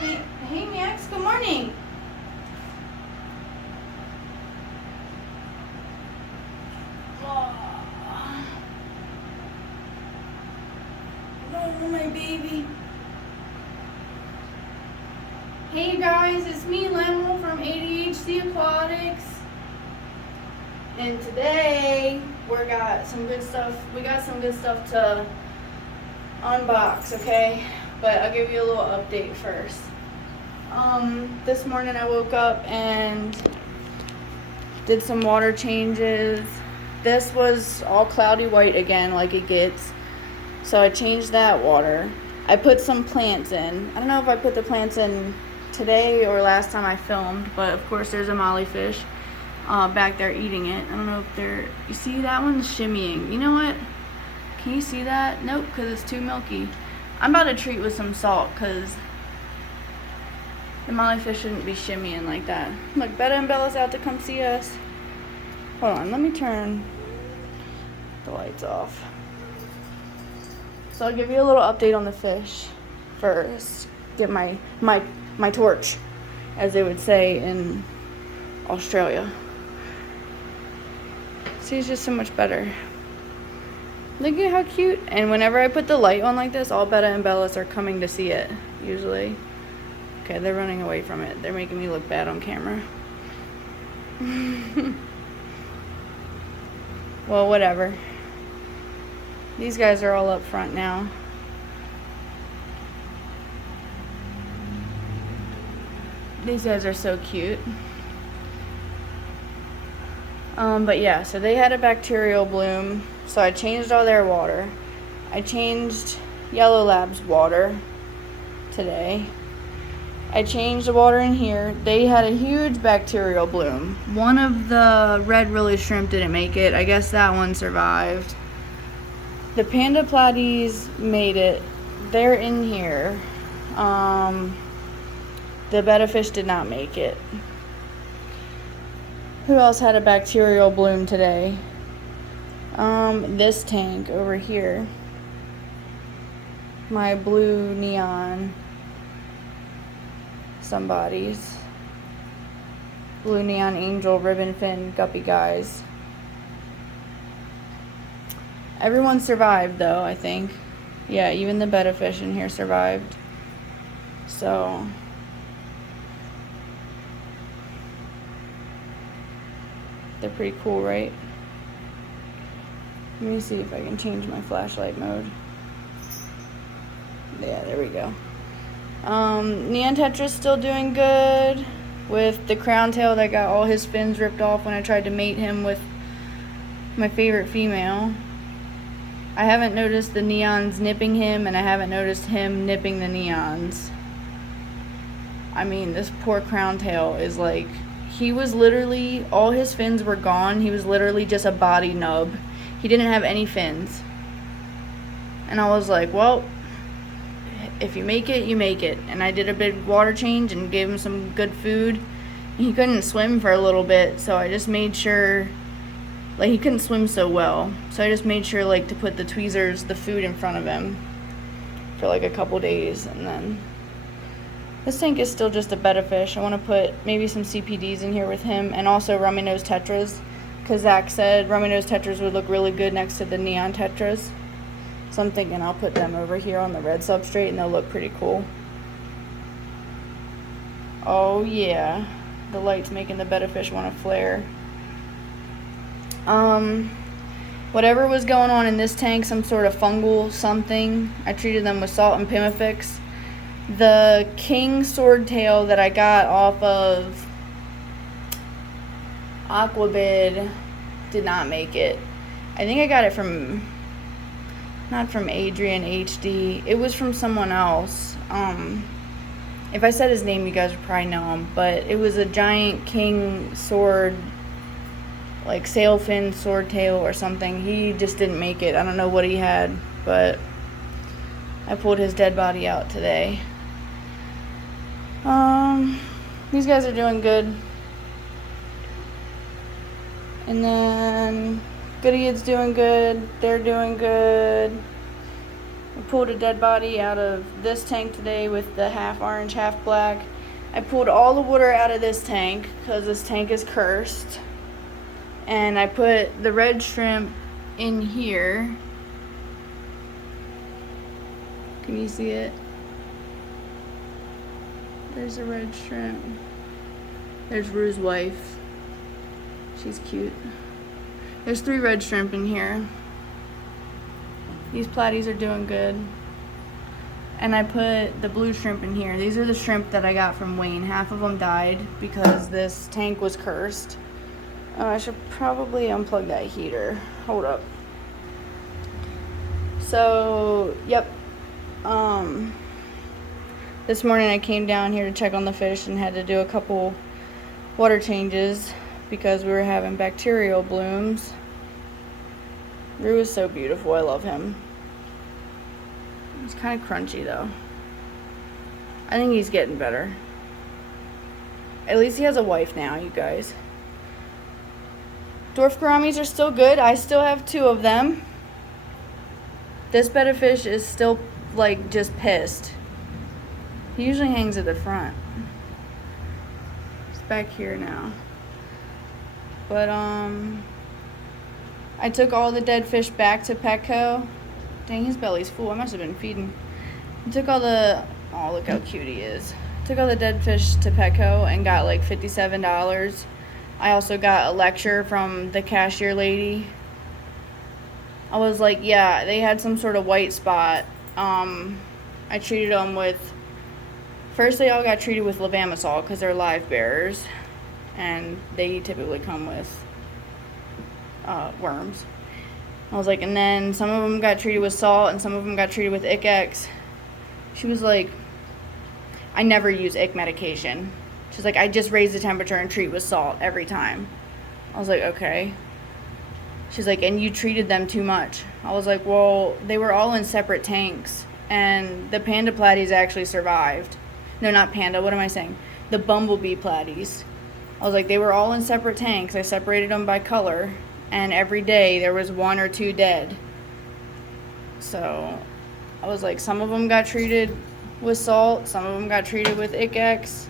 Hey Max, good morning. Oh, my baby. Hey guys, it's me, Lemuel from ADHD Aquatics. And today we got some good stuff. We got some good stuff to unbox, okay? But I'll give you a little update first. This morning I woke up and did some water changes. This was all cloudy white again, like it gets. So I changed that water. I put some plants in. I don't know if I put the plants in today or last time I filmed, but of course there's a mollyfish back there eating it. I don't know if they're, you see that one's shimmying. You know what? Can you see that? Nope, because it's too milky. I'm about to treat with some salt because the mollyfish shouldn't be shimmying like that. Look, Betta and Bella's out to come see us. Hold on, let me turn the lights off. So I'll give you a little update on the fish first. Get my torch, as they would say in Australia. See, it's just so much better. Look at how cute. And whenever I put the light on like this, all Betta and Bella's are coming to see it, usually. Okay, they're running away from it. They're making me look bad on camera. Well, whatever. These guys are all up front now. These guys are so cute. But yeah, so they had a bacterial bloom, so I changed all their water. I changed Yellow Lab's water today. I changed the water in here. They had a huge bacterial bloom. One of the red willy shrimp didn't make it. I guess that one survived. The panda platies made it. They're in here. The betta fish did not make it. Who else had a bacterial bloom today? This tank over here. My blue neon somebody's. Blue neon angel ribbon fin guppy guys. Everyone survived though, I think. Yeah, even the betta fish in here survived. So they're pretty cool, right? Let me see if I can change my flashlight mode. Yeah, there we go. Neon Tetra's still doing good with the crown tail that got all his fins ripped off when I tried to mate him with my favorite female. I haven't noticed the neons nipping him, and I haven't noticed him nipping the neons. I mean, this poor crown tail is like, he was literally, all his fins were gone. He was literally just a body nub. He didn't have any fins. And I was like, well, if you make it, you make it. And I did a big water change and gave him some good food. He couldn't swim for a little bit, so I just made sure, like, he couldn't swim so well. So I just made sure, like, to put the tweezers, the food in front of him for like a couple days. And then this tank is still just a betta fish. I want to put maybe some CPDs in here with him, and also rummy nose tetras, because Zach said rummy nose tetras would look really good next to the neon tetras. So I'm thinking I'll put them over here on the red substrate and they'll look pretty cool. Oh yeah, the light's making the betta fish want to flare. Whatever was going on in this tank, some sort of fungal something, I treated them with salt and Pimifix. The king swordtail that I got off of Aquabid did not make it. I think I got it from, not from Adrian HD. It was from someone else. If I said his name, you guys would probably know him. But it was a giant king sword, like sailfin swordtail or something. He just didn't make it. I don't know what he had, but I pulled his dead body out today. These guys are doing good. And then Goodyead's doing good. They're doing good. I pulled a dead body out of this tank today with the half orange, half black. I pulled all the water out of this tank because this tank is cursed. And I put the red shrimp in here. Can you see it? There's a red shrimp. There's Rue's wife. She's cute. There's 3 red shrimp in here. These platies are doing good. And I put the blue shrimp in here. These are the shrimp that I got from Wayne. Half of them died because this tank was cursed. I should probably unplug that heater. Hold up. So, yep. This morning I came down here to check on the fish and had to do a couple water changes because we were having bacterial blooms. Rue is so beautiful. I love him. He's kind of crunchy though. I think he's getting better. At least he has a wife now, you guys. Dwarf gouramis are still good. I still have 2 of them. This bed of fish is still like just pissed. He usually hangs at the front. He's back here now. But I took all the dead fish back to Petco. Dang, his belly's full. I must have been feeding. I took all the, oh, look how cute he is. Took all the dead fish to Petco and got like $57. I also got a lecture from the cashier lady. I was like, yeah, they had some sort of white spot. I treated them with, first they all got treated with levamisole because they're live bearers. And they typically come with worms. I was like, and then some of them got treated with salt and some of them got treated with Ick-X. She was like, I never use ick medication. She's like, I just raise the temperature and treat with salt every time. I was like, okay. She's like, and you treated them too much. I was like, well, they were all in separate tanks. And the panda platies actually survived. No, not panda, what am I saying? The bumblebee platies. I was like, they were all in separate tanks. I separated them by color. And every day there was 1 or 2 dead. So I was like, some of them got treated with salt. Some of them got treated with Ick-X.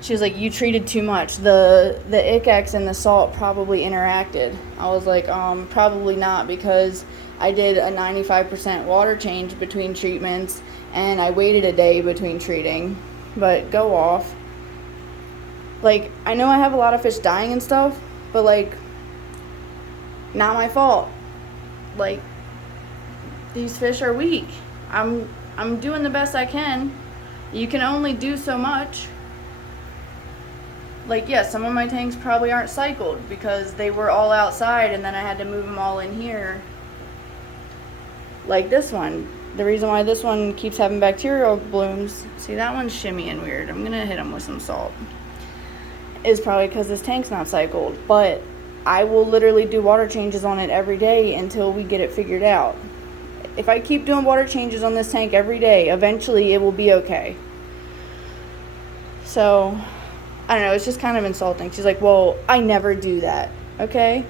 She was like, you treated too much. The Ick-X and the salt probably interacted. I was like, probably not, because I did a 95% water change between treatments and I waited a day between treating. But go off. Like, I know I have a lot of fish dying and stuff, but like, not my fault. Like, these fish are weak. I'm doing the best I can. You can only do so much. Like, yes, some of my tanks probably aren't cycled because they were all outside and then I had to move them all in here. Like this one. The reason why this one keeps having bacterial blooms, see, that one's shimmying weird. I'm gonna hit him with some salt. Is probably because this tank's not cycled. But I will literally do water changes on it every day until we get it figured out. If I keep doing water changes on this tank every day, eventually it will be okay. So, I don't know, it's just kind of insulting. She's like, well, I never do that. Okay?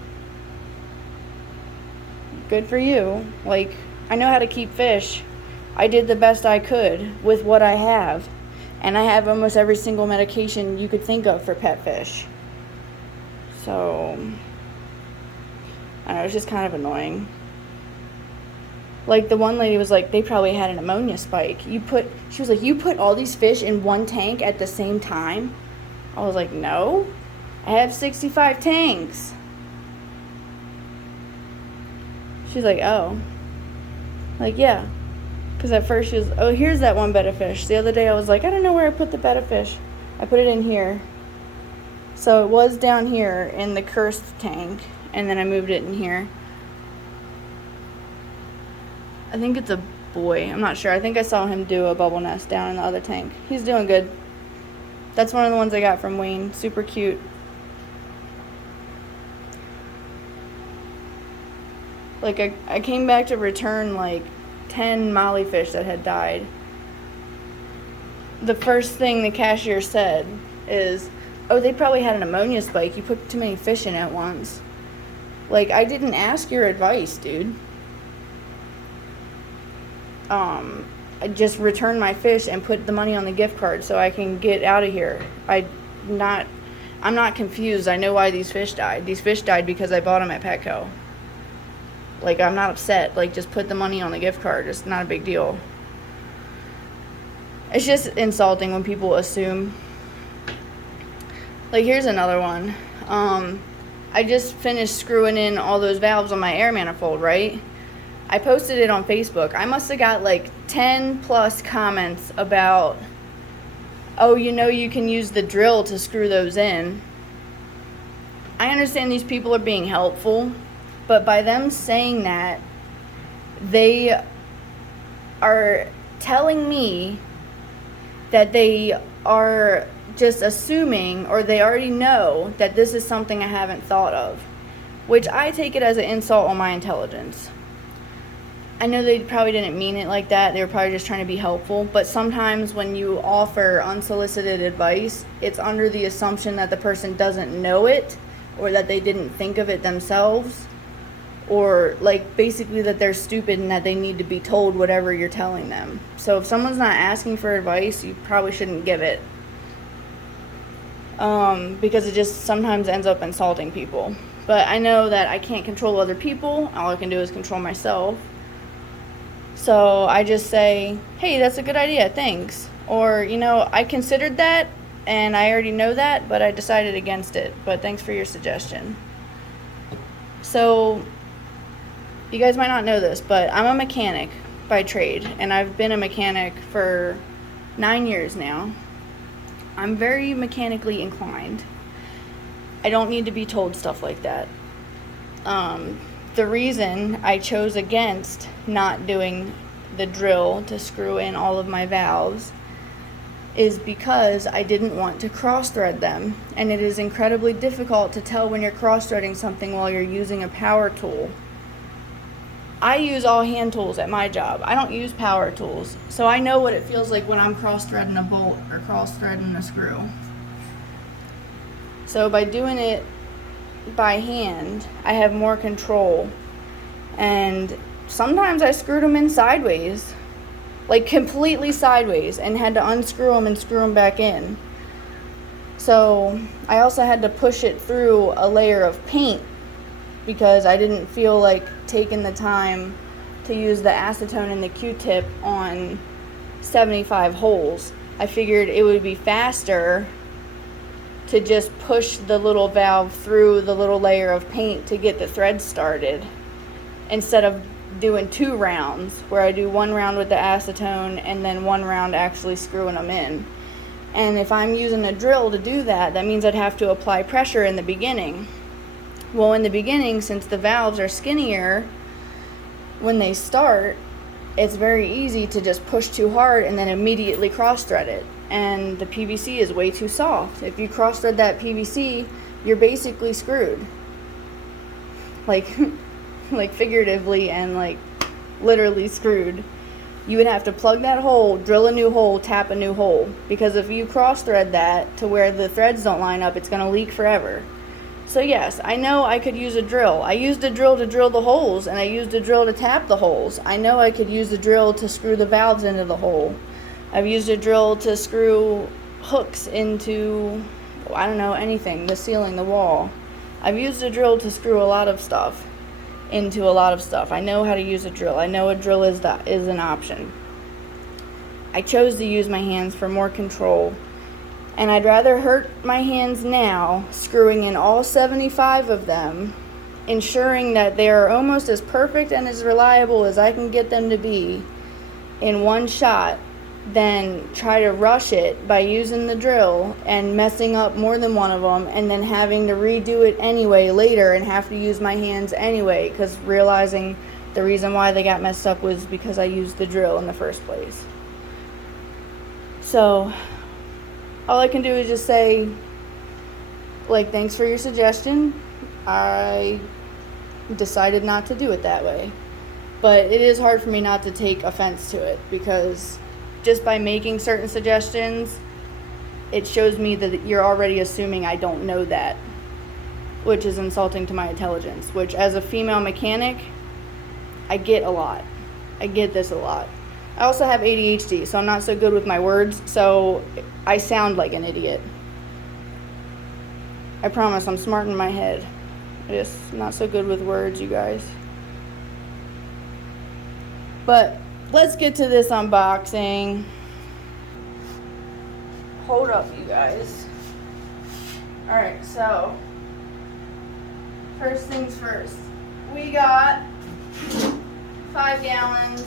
Good for you. Like, I know how to keep fish. I did the best I could with what I have. And I have almost every single medication you could think of for pet fish. So, I don't know, it's just kind of annoying. Like, the one lady was like, they probably had an ammonia spike. She was like, you put all these fish in one tank at the same time? I was like, no. I have 65 tanks. She's like, oh. Like, yeah. Because at first she was, oh, here's that one bed of fish. The other day I was like, I don't know where I put the bed of fish. I put it in here. So it was down here in the cursed tank. And then I moved it in here. I think it's a boy. I'm not sure. I think I saw him do a bubble nest down in the other tank. He's doing good. That's one of the ones I got from Wayne. Super cute. Like, I came back to return, like, 10 molly fish that had died. The first thing the cashier said is, oh, they probably had an ammonia spike. You put too many fish in at once. Like, I didn't ask your advice, dude. just return my fish and put the money on the gift card so I can get out of here. I'm not confused. I know why these fish died. These fish died because I bought them at Petco. Like, I'm not upset. Like, just put the money on the gift card. It's not a big deal. It's just insulting when people assume. Like, here's another one. I just finished screwing in all those valves on my air manifold, right? I posted it on Facebook. I must have got like 10 plus comments about, oh, you can use the drill to screw those in. I understand these people are being helpful, but by them saying that, they are telling me that they are just assuming, or they already know that this is something I haven't thought of, which I take it as an insult on my intelligence. I know they probably didn't mean it like that. They were probably just trying to be helpful. But sometimes when you offer unsolicited advice, it's under the assumption that the person doesn't know it, or that they didn't think of it themselves, or like basically that they're stupid and that they need to be told whatever you're telling them. So if someone's not asking for advice, you probably shouldn't give it. Because it just sometimes ends up insulting people. But I know that I can't control other people. All I can do is control myself. So I just say, hey, that's a good idea, thanks. Or, I considered that, and I already know that, but I decided against it. But thanks for your suggestion. So, you guys might not know this, but I'm a mechanic by trade, and I've been a mechanic for 9 years now. I'm very mechanically inclined. I don't need to be told stuff like that. The reason I chose against not doing the drill to screw in all of my valves is because I didn't want to cross-thread them, and it is incredibly difficult to tell when you're cross-threading something while you're using a power tool. I use all hand tools at my job. I don't use power tools, so I know what it feels like when I'm cross-threading a bolt or cross-threading a screw. So by doing it by hand, I have more control, and sometimes I screwed them in sideways, like completely sideways, and had to unscrew them and screw them back in. So I also had to push it through a layer of paint because I didn't feel like taking the time to use the acetone and the Q-tip on 75 holes. I figured it would be faster to just push the little valve through the little layer of paint to get the thread started, instead of doing 2 rounds where I do 1 round with the acetone and then 1 round actually screwing them in. And if I'm using a drill to do that, that means I'd have to apply pressure in the beginning. Well, in the beginning, since the valves are skinnier when they start, it's very easy to just push too hard and then immediately cross-thread it. And the PVC is way too soft. If you cross-thread that PVC, you're basically screwed. Like figuratively and like literally screwed. You would have to plug that hole, drill a new hole, tap a new hole. Because if you cross-thread that to where the threads don't line up, it's going to leak forever. So yes, I know I could use a drill. I used a drill to drill the holes, and I used a drill to tap the holes. I know I could use a drill to screw the valves into the hole. I've used a drill to screw hooks into, I don't know, anything, the ceiling, the wall. I've used a drill to screw a lot of stuff into a lot of stuff. I know how to use a drill. I know a drill is an option. I chose to use my hands for more control, and I'd rather hurt my hands now screwing in all 75 of them, ensuring that they are almost as perfect and as reliable as I can get them to be in one shot, than try to rush it by using the drill and messing up more than one of them, and then having to redo it anyway later and have to use my hands anyway, because realizing the reason why they got messed up was because I used the drill in the first place. So all I can do is just say, like, thanks for your suggestion. I decided not to do it that way. But it is hard for me not to take offense to it, because just by making certain suggestions, it shows me that you're already assuming I don't know that, which is insulting to my intelligence, which as a female mechanic, I get a lot. I get this a lot. I also have ADHD, so I'm not so good with my words, so I sound like an idiot. I promise I'm smart in my head. I'm just not so good with words, you guys. But let's get to this unboxing. Hold up, you guys. Alright, so first things first. We got 5 gallons.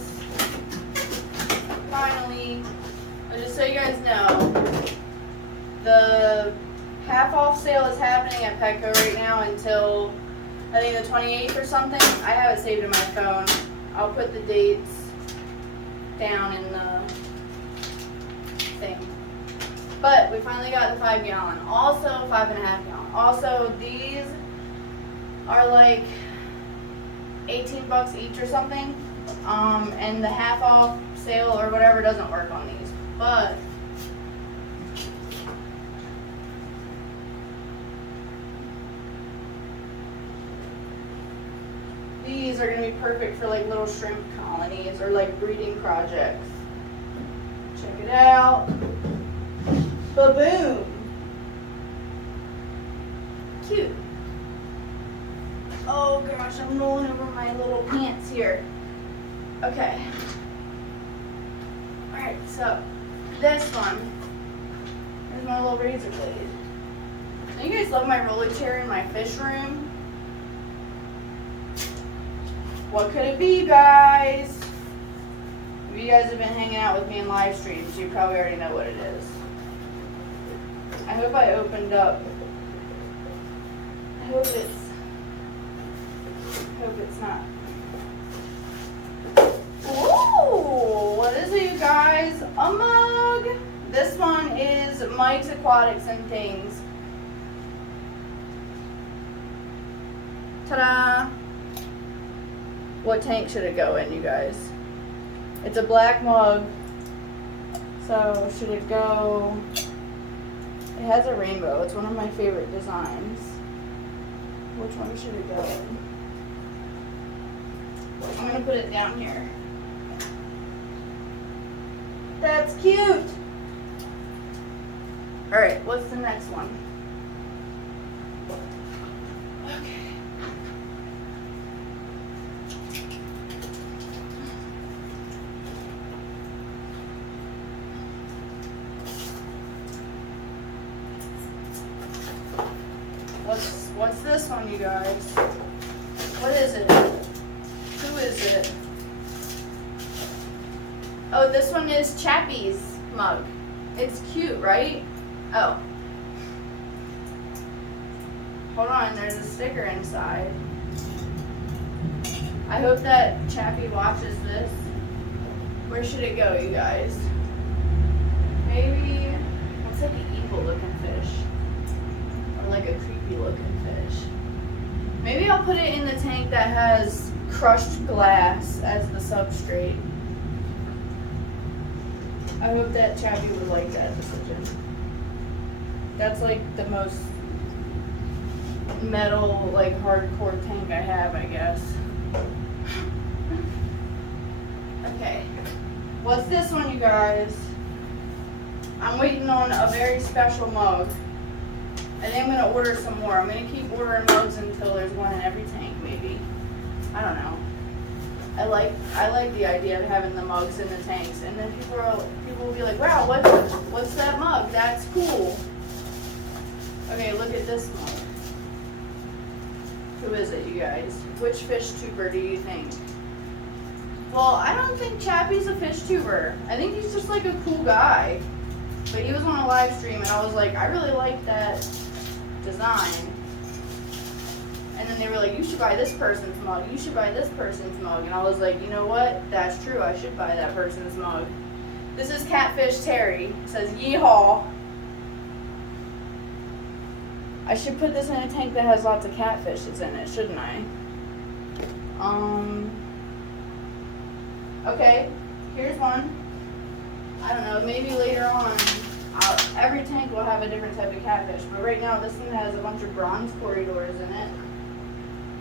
Finally, just so you guys know, the half off sale is happening at Petco right now until I think the 28th or something. I have it saved in my phone. I'll put the dates down in the thing. But we finally got the 5 gallon. Also 5.5 gallon. Also, these are like 18 bucks each or something. And the half off sale or whatever doesn't work on these. But these are going to be perfect for like little shrimp colonies or like breeding projects. Check it out. Ba-boom. Cute. Oh gosh, I'm rolling over my little pants here. Okay. Alright, so this one. Here's my little razor blade. Do you guys love my roller chair in my fish room? What could it be, guys? If you guys have been hanging out with me in live streams, you probably already know what it is. I hope I opened up. I hope it's not. Ooh, what is it, you guys? A mug. This one is Mike's Aquatics and Things. Ta-da! What tank should it go in, you guys? It's a black mug. So should it go? It has a rainbow. It's one of my favorite designs. Which one should it go in? I'm gonna put it down here. That's cute. All right, what's the next one? Okay. What's this one, you guys? What is it? Who is it? Oh, this one is Chappie's mug. It's cute, right? Oh. Hold on, there's a sticker inside. I hope that Chappie watches this. Where should it go, you guys? Maybe, looks like an evil looking fish. Or like a creepy looking fish. Maybe I'll put it in the tank that has crushed glass as the substrate. I hope that Chappie would like that decision. That's like the most metal, like hardcore tank I have, I guess. Okay. What's this one, you guys? I'm waiting on a very special mug. I think I'm gonna order some more. I'm gonna keep ordering mugs until there's one in every tank, maybe. I don't know. I like the idea of having the mugs in the tanks, and then people will be like, "Wow, what's that mug? That's cool." Okay, look at this mug. Who is it, you guys? Which FishTuber do you think? Well, I don't think Chappie's a FishTuber. I think he's just like a cool guy. But he was on a live stream, and I was like, I really like that design. And then they were like, you should buy this person's mug. You should buy this person's mug. And I was like, you know what? That's true. I should buy that person's mug. This is Catfish Terry. It says, yeehaw. I should put this in a tank that has lots of catfishes in it, shouldn't I? Okay, here's one. I don't know, maybe later on, every tank will have a different type of catfish. But right now, this one has a bunch of bronze corridors in it.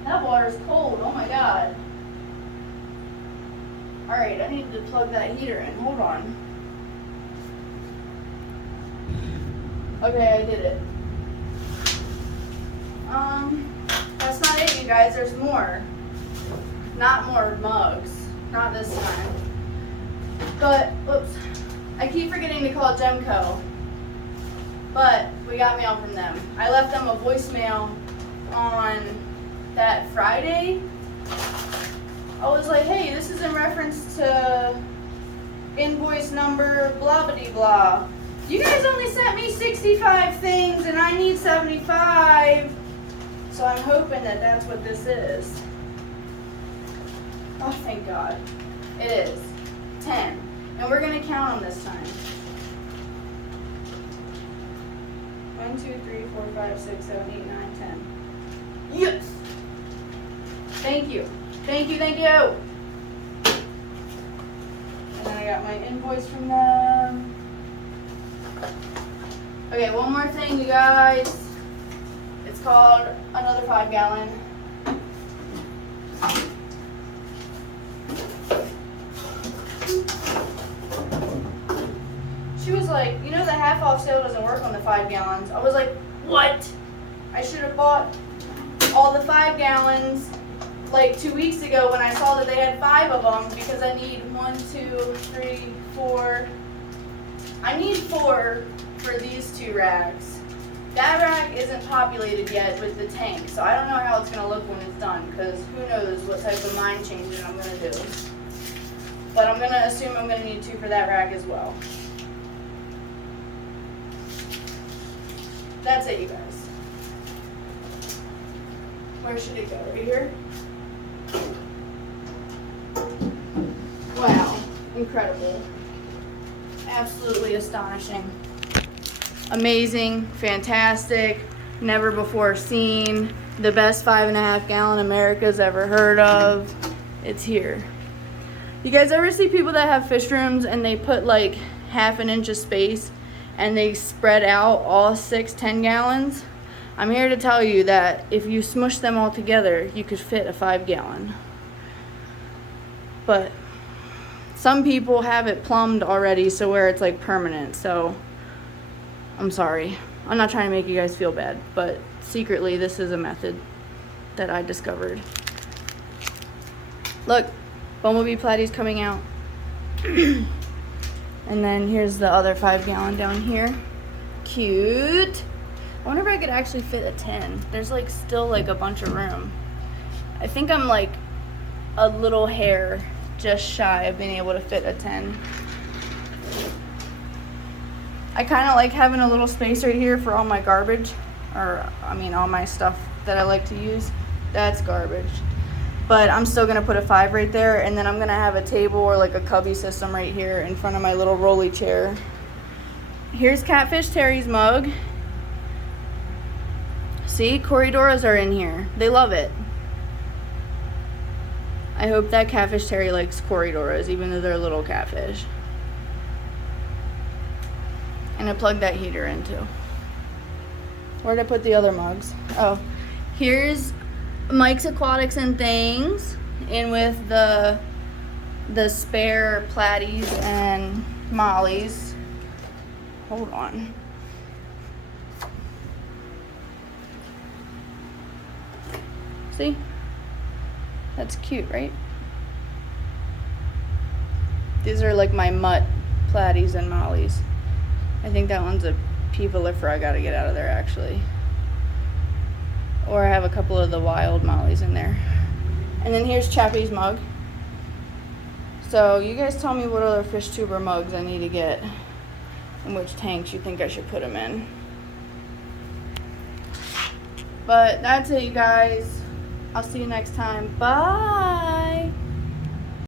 That water's cold, oh my god. Alright, I need to plug that heater in. Hold on. Okay, I did it. That's not it, you guys. There's more. Not more mugs. Not this time. But, oops. I keep forgetting to call Gemco. But we got mail from them. I left them a voicemail on that Friday. I was like, hey, this is in reference to invoice number blah blah blah. You guys only sent me 65 things and I need 75. So I'm hoping that that's what this is. Oh, thank God. It is. 10. And we're going to count them this time. 1, 2, 3, 4, 5, 6, 7, 8, 9, 10. Yes! Thank you. Thank you, thank you. And then I got my invoice from them. Okay, one more thing, you guys. It's called another 5-gallon. She was like, you know the half off sale doesn't work on the 5 gallons. I was like, what? I should have bought all the 5 gallons like 2 weeks ago when I saw that they had 5 of them, because I need 1, 2, 3, 4. I need 4 for these 2 racks. That rack isn't populated yet with the tank, so I don't know how it's going to look when it's done, because who knows what type of mind changing I'm going to do. But I'm going to assume I'm going to need 2 for that rack as well. That's it, you guys. Where should it go? Right here? Wow. Incredible. Absolutely astonishing. Amazing. Fantastic. Never before seen. The best 5.5 gallon America's ever heard of. It's here. You guys ever see people that have fish rooms and they put like half an inch of space and they spread out all 6 10 gallons? I'm here to tell you that if you smush them all together, you could fit a 5 gallon. But some people have it plumbed already, so where it's like permanent. So I'm sorry. I'm not trying to make you guys feel bad, but secretly this is a method that I discovered. Look, Bumblebee Platy's coming out. And then here's the other 5 gallon down here. Cute. I wonder if I could actually fit a 10. There's like still like a bunch of room. I think I'm like a little hair just shy of being able to fit a 10. I kind of like having a little space right here for all my garbage, or I mean all my stuff that I like to use. That's garbage. But I'm still gonna put a 5 right there, and then I'm gonna have a table or like a cubby system right here in front of my little rolly chair. Here's Catfish Terry's mug. See, Corridoras are in here. They love it. I hope that Catfish Terry likes Corridoras, even though they're little catfish. And I plugged that heater in too. Where'd I put the other mugs? Oh, here's Mike's Aquatics and Things, in with the spare platies and mollies. Hold on. See? That's cute, right? These are like my mutt platies and mollies. I think that one's a Pivolifera I gotta get out of there actually. Or I have a couple of the wild mollies in there. And then here's Chappie's mug. So you guys tell me what other FishTuber mugs I need to get and which tanks you think I should put them in. But that's it, you guys. I'll see you next time. Bye.